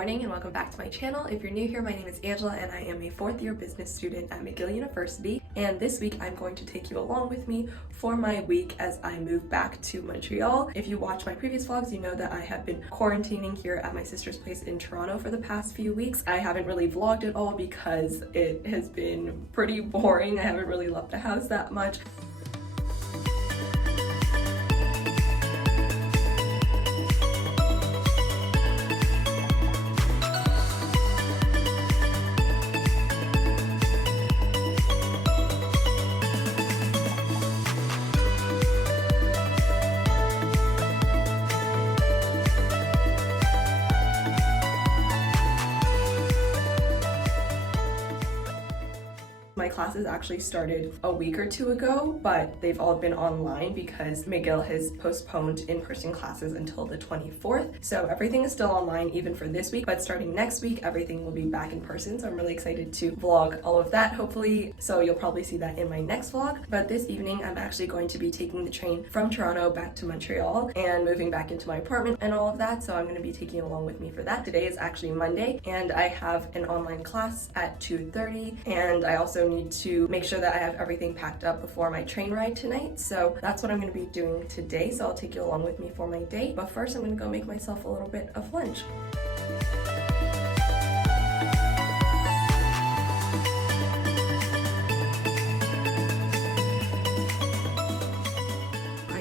morning and welcome back to my channel. If you're new here, my name is Angela and I am a fourth year business student at McGill University. And this week I'm going to take you along with me for my week as I move back to Montreal. If you watch my previous vlogs, you know that I have been quarantining here at my sister's place in Toronto for the past few weeks. I haven't really vlogged at all because it has been pretty boring. I haven't really left the house that much. My classes actually started a week or two ago, but they've all been online because McGill has postponed in-person classes until the 24th. So everything is still online even for this week, but starting next week, everything will be back in person. So I'm really excited to vlog all of that, hopefully. So you'll probably see that in my next vlog. But this evening, I'm actually going to be taking the train from Toronto back to Montreal and moving back into my apartment and all of that. So I'm going to be taking you along with me for that. Today is actually Monday and I have an online class at 2:30, and I also need to make sure that I have everything packed up before my train ride tonight. So that's what I'm going to be doing today. So I'll take you along with me for my day. But first I'm going to go make myself a little bit of lunch.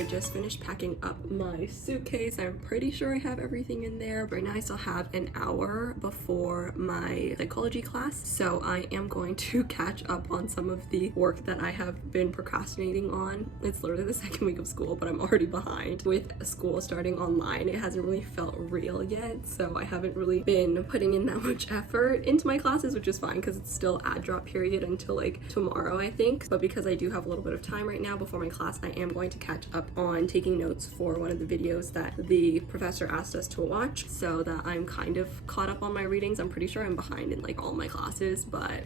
Just finished packing up my suitcase. I'm pretty sure I have everything in there. Right now I still have an hour before my psychology class, so I am going to catch up on some of the work that I have been procrastinating on. It's literally the second week of school, but I'm already behind. With school starting online, it hasn't really felt real yet, so I haven't really been putting in that much effort into my classes, which is fine because it's still ad drop period until like tomorrow, I think. But because I do have a little bit of time right now before my class, I am going to catch up on taking notes for one of the videos that the professor asked us to watch, so that I'm kind of caught up on my readings. I'm pretty sure I'm behind in like all my classes, but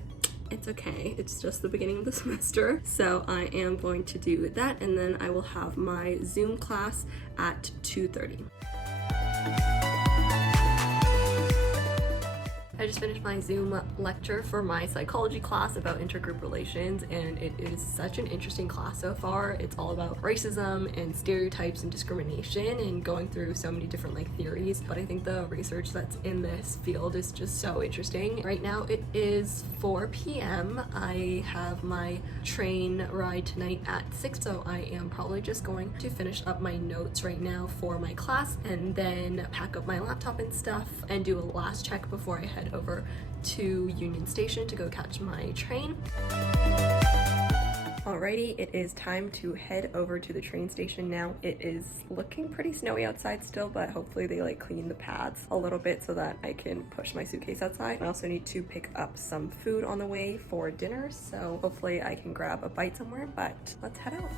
it's okay. It's just the beginning of the semester. So I am going to do that, and then I will have my Zoom class at 2:30. I just finished my Zoom lecture for my psychology class about intergroup relations, and it is such an interesting class so far. It's all about racism and stereotypes and discrimination and going through so many different like theories, but I think the research that's in this field is just so interesting. Right now it is 4 p.m. I have my train ride tonight at 6, so I am probably just going to finish up my notes right now for my class and then pack up my laptop and stuff and do a last check before I head over to Union Station to go catch my train. Alrighty, it is time to head over to the train station now. It is looking pretty snowy outside still, but hopefully they like clean the paths a little bit so that I can push my suitcase outside. I also need to pick up some food on the way for dinner, so hopefully I can grab a bite somewhere, but let's head out.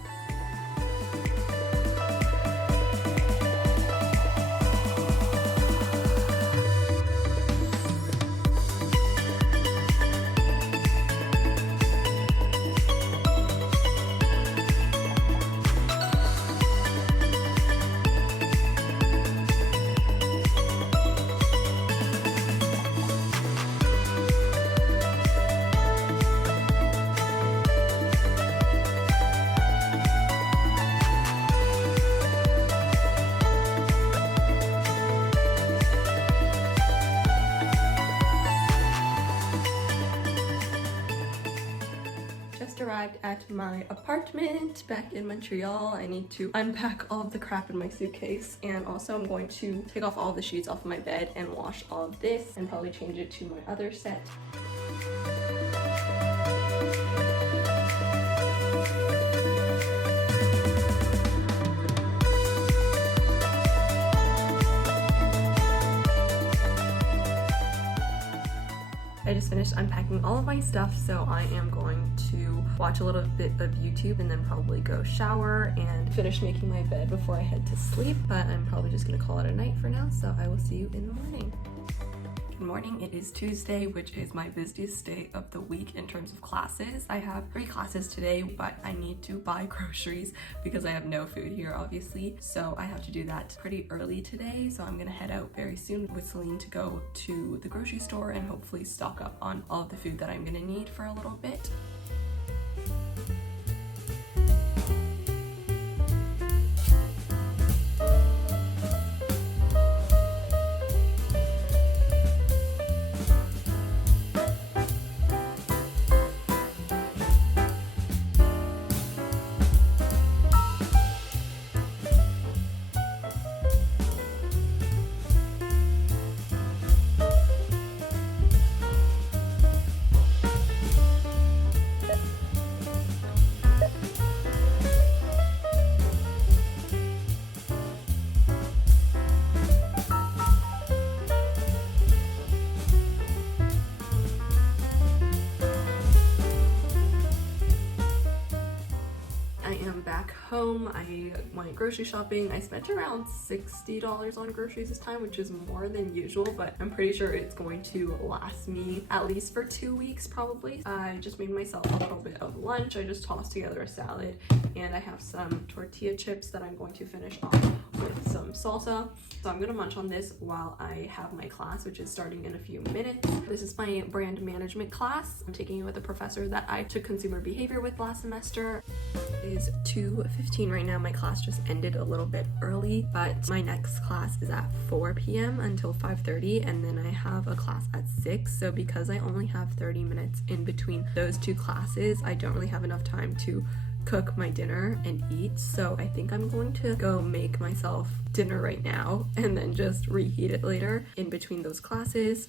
Arrived at my apartment back in Montreal. I need to unpack all of the crap in my suitcase, and also I'm going to take off all the sheets off my bed and wash all of this and probably change it to my other set. I just finished unpacking all of my stuff, so I am going to watch a little bit of YouTube and then probably go shower and finish making my bed before I head to sleep. But I'm probably just gonna call it a night for now, so I will see you in the morning. Good Good morning. It is Tuesday, which is my busiest day of the week in terms of classes. I have 3 classes today, but I need to buy groceries because I have no food here, obviously. So I have to do that pretty early today. So I'm gonna head out very soon with Celine to go to the grocery store and hopefully stock up on all of the food that I'm gonna need for a little bit. Home. I went grocery shopping. I spent around $60 on groceries this time, which is more than usual, but I'm pretty sure it's going to last me at least for 2 weeks probably. I just made myself a little bit of lunch. I just tossed together a salad and I have some tortilla chips that I'm going to finish off with some salsa. So I'm gonna munch on this while I have my class, which is starting in a few minutes. This is my brand management class. I'm taking it with a professor that I took consumer behavior with last semester. It is 2:15 right now. My class just ended a little bit early, but my next class is at 4 p.m. until 5:30, and then I have a class at 6. So because I only have 30 minutes in between those 2 classes, I don't really have enough time to cook my dinner and eat. So I think I'm going to go make myself dinner right now and then just reheat it later in between those classes.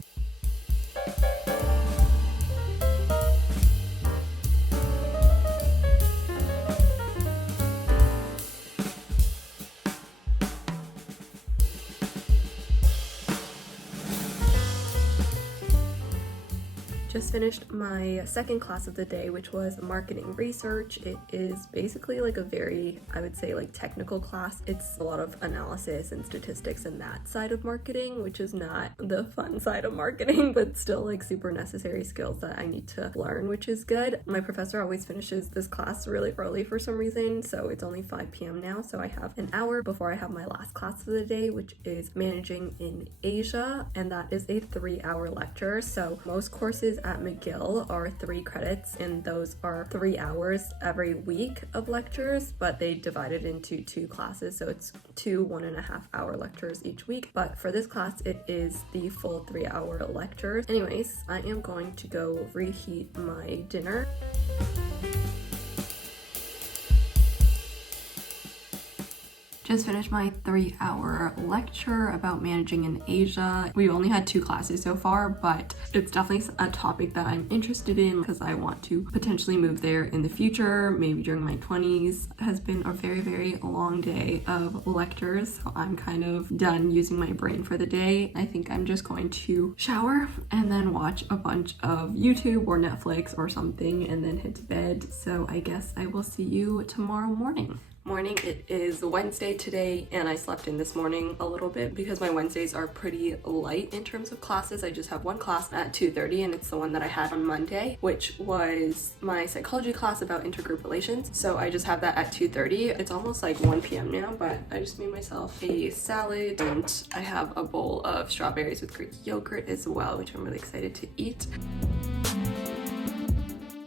Just finished my second class of the day, which was marketing research. It is basically like a very, I would say, like technical class. It's a lot of analysis and statistics and that side of marketing, which is not the fun side of marketing, but still like super necessary skills that I need to learn, which is good. My professor always finishes this class really early for some reason, so it's only 5 p.m. now, so I have an hour before I have my last class of the day, which is managing in Asia, and that is a 3-hour lecture. So most courses at MCGILL are 3 credits, and those are 3 hours every week of lectures, but they divide it into 2 classes, so it's 2 1.5-hour lectures each week. But for this class, it is the full 3-hour lectures. Anyways, I am going to go reheat my dinner. Just finished my 3-hour lecture about managing in Asia. We've only had 2 classes so far, but it's definitely a topic that I'm interested in because I want to potentially move there in the future, maybe during my 20s. It has been a very, very long day of lectures, so I'm kind of done using my brain for the day. I think I'm just going to shower and then watch a bunch of YouTube or Netflix or something and then head to bed. So I guess I will see you tomorrow morning. It is Wednesday today, and I slept in this morning a little bit because my Wednesdays are pretty light in terms of classes. I just have one class at 2:30, and it's the one that I had on Monday, which was my psychology class about intergroup relations. So I just have that at 2:30. It's almost like 1 p.m. now, but I just made myself a salad, and I have a bowl of strawberries with Greek yogurt as well, which I'm really excited to eat.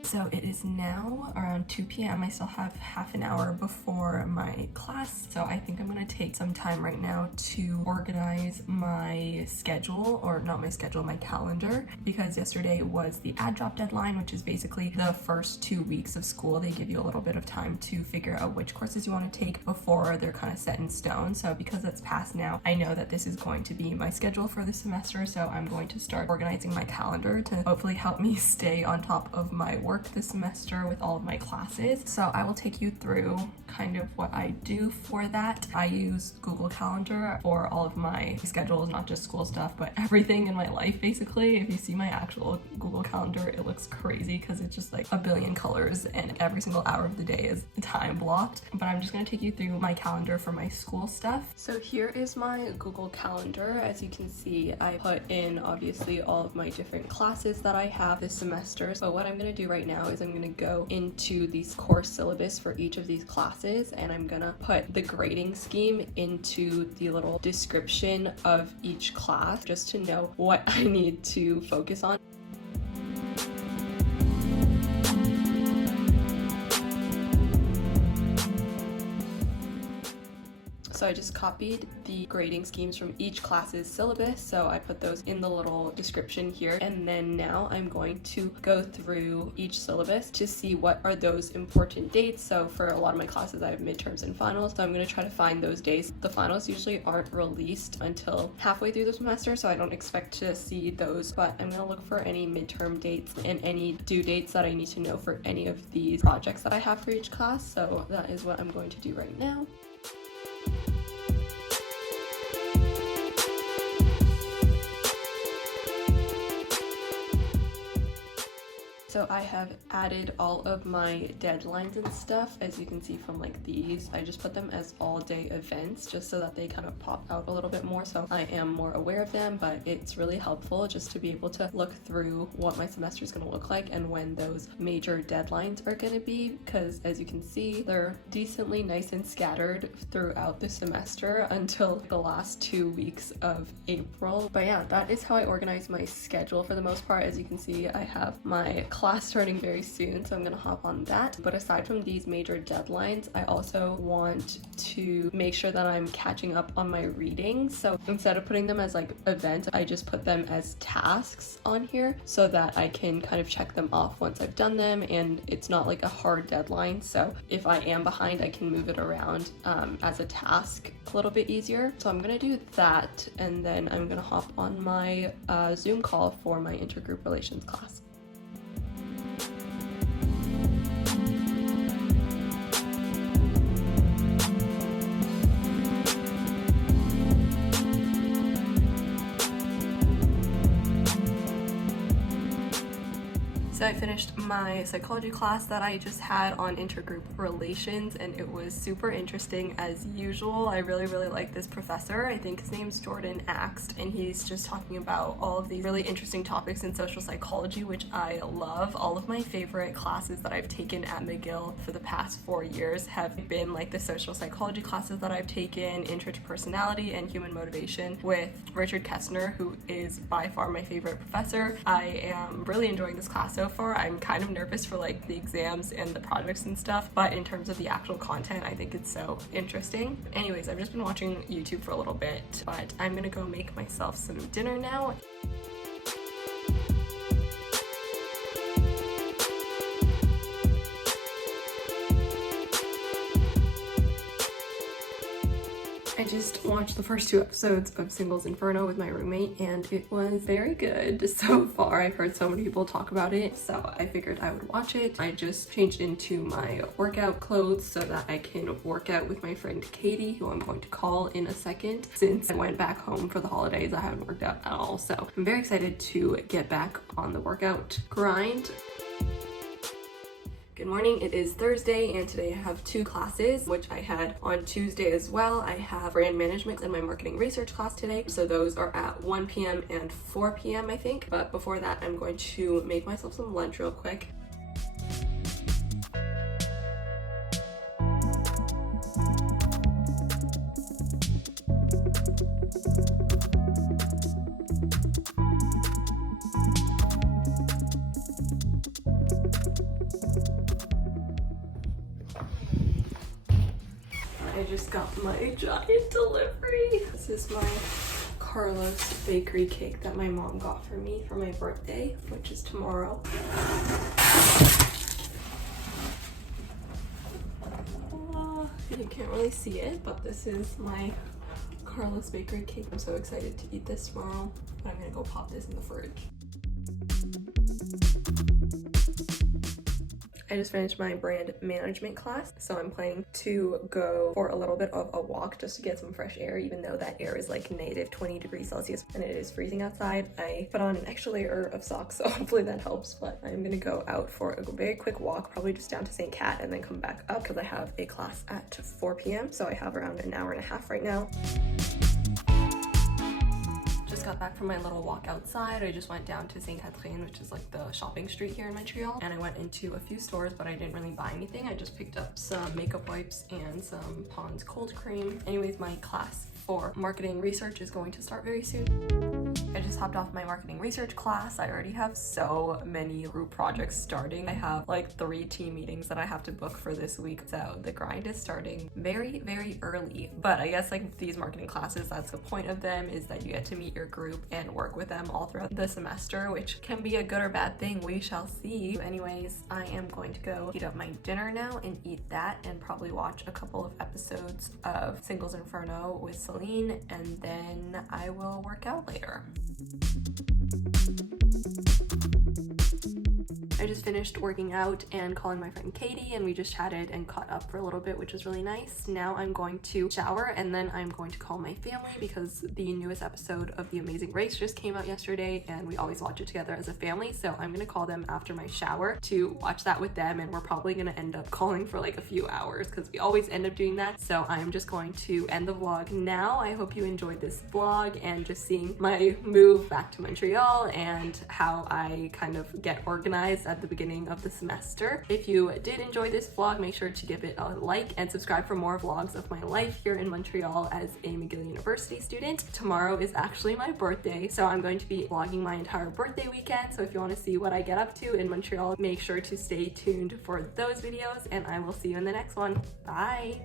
So it is now around 2 p.m. I still have half an hour before my class, so I think I'm gonna take some time right now to organize my schedule, or not my schedule, my calendar, because yesterday was the ad drop deadline, which is basically the first 2 weeks of school. They give you a little bit of time to figure out which courses you want to take before they're kind of set in stone. So because it's past now, I know that this is going to be my schedule for the semester, so I'm going to start organizing my calendar to hopefully help me stay on top of my work work this semester with all of my classes. So I will take you through kind of what I do for that. I use Google Calendar for all of my schedules, not just school stuff, but everything in my life basically. If you see my actual Google Calendar, it looks crazy because it's just like a billion colors and every single hour of the day is time blocked. But I'm just going to take you through my calendar for my school stuff. So here is my Google Calendar. As you can see, I put in obviously all of my different classes that I have this semester. So what I'm going to do right now is I'm going to go into these course syllabus for each of these classes, and I'm gonna put the grading scheme into the little description of each class just to know what I need to focus on. So I just copied the grading schemes from each class's syllabus, so I put those in the little description here, and then now I'm going to go through each syllabus to see what are those important dates. So for a lot of my classes I have midterms and finals, so I'm going to try to find those days. The finals usually aren't released until halfway through the semester, so I don't expect to see those, but I'm going to look for any midterm dates and any due dates that I need to know for any of these projects that I have for each class. So that is what I'm going to do right now. So I have added all of my deadlines and stuff. As you can see from like these, I just put them as all day events just so that they kind of pop out a little bit more, so I am more aware of them. But it's really helpful just to be able to look through what my semester is going to look like and when those major deadlines are going to be, because as you can see, they're decently nice and scattered throughout the semester until the last 2 weeks of April. But yeah, that is how I organize my schedule for the most part. As you can see, I have my class starting very soon, so I'm gonna hop on that. But aside from these major deadlines, I also want to make sure that I'm catching up on my reading. So instead of putting them as like events, I just put them as tasks on here so that I can kind of check them off once I've done them, and it's not like a hard deadline. So if I am behind, I can move it around as a task a little bit easier. So I'm gonna do that, and then I'm gonna hop on my Zoom call for my intergroup relations class. So I finished my psychology class that I just had on intergroup relations, and it was super interesting as usual. I really like this professor. I think his name's Jordan Axt, and he's just talking about all of these really interesting topics in social psychology, which I love. All of my favorite classes that I've taken at McGill for the past 4 years have been like the social psychology classes that I've taken, Intro to Personality and Human Motivation, with Richard Kestner, who is by far my favorite professor. I am really enjoying this class so far. I'm kind of nervous for like the exams and the projects and stuff, but in terms of the actual content, I think it's so interesting. Anyways, I've just been watching YouTube for a little bit, but I'm gonna go make myself some dinner now. I just watched the first 2 episodes of Singles Inferno with my roommate, and it was very good so far. I've heard so many people talk about it, so I figured I would watch it. I just changed into my workout clothes so that I can work out with my friend Katie, who I'm going to call in a second. Since I went back home for the holidays, I haven't worked out at all, so I'm very excited to get back on the workout grind. Good morning, it is Thursday, and today I have 2 classes, which I had on Tuesday as well. I have brand management and my marketing research class today, so those are at 1 p.m. and 4 p.m. I think, but before that I'm going to make myself some lunch real quick. I just got my giant delivery. This is my Carlos bakery cake that my mom got for me for my birthday, which is tomorrow. You can't really see it, but this is my Carlos bakery cake. I'm so excited to eat this tomorrow, but I'm gonna go pop this in the fridge. I just finished my brand management class, so I'm planning to go for a little bit of a walk just to get some fresh air, even though that air is like negative 20 degrees Celsius and it is freezing outside. I put on an extra layer of socks, so hopefully that helps, but I'm gonna go out for a very quick walk, probably just down to St. Cat and then come back up because I have a class at 4 p.m. So I have around an hour and a half right now. Just got back from my little walk outside. I just went down to St. Catherine, which is like the shopping street here in Montreal, and I went into a few stores, but I didn't really buy anything. I just picked up some makeup wipes and some Pond's cold cream. Anyways, my class for marketing research is going to start very soon. I just hopped off my marketing research class. I already have so many group projects starting. I have like 3 team meetings that I have to book for this week, so the grind is starting very, very early. But I guess like these marketing classes, that's the point of them, is that you get to meet your group and work with them all throughout the semester, which can be a good or bad thing. We shall see. Anyways, I am going to go heat up my dinner now and eat that, and probably watch a couple of episodes of Singles Inferno with Celine, and then I will work out later. I just finished working out and calling my friend Katie, and we just chatted and caught up for a little bit, which was really nice. Now I'm going to shower and then I'm going to call my family because the newest episode of The Amazing Race just came out yesterday and we always watch it together as a family. So I'm gonna call them after my shower to watch that with them, and we're probably gonna end up calling for like a few hours because we always end up doing that. So I'm just going to end the vlog now. I hope you enjoyed this vlog and just seeing my move back to Montreal and how I kind of get organized at the beginning of the semester. If you did enjoy this vlog, make sure to give it a like and subscribe for more vlogs of my life here in Montreal as a McGill University student. Tomorrow is actually my birthday, so I'm going to be vlogging my entire birthday weekend. So if you want to see what I get up to in Montreal, make sure to stay tuned for those videos, and I will see you in the next one. Bye!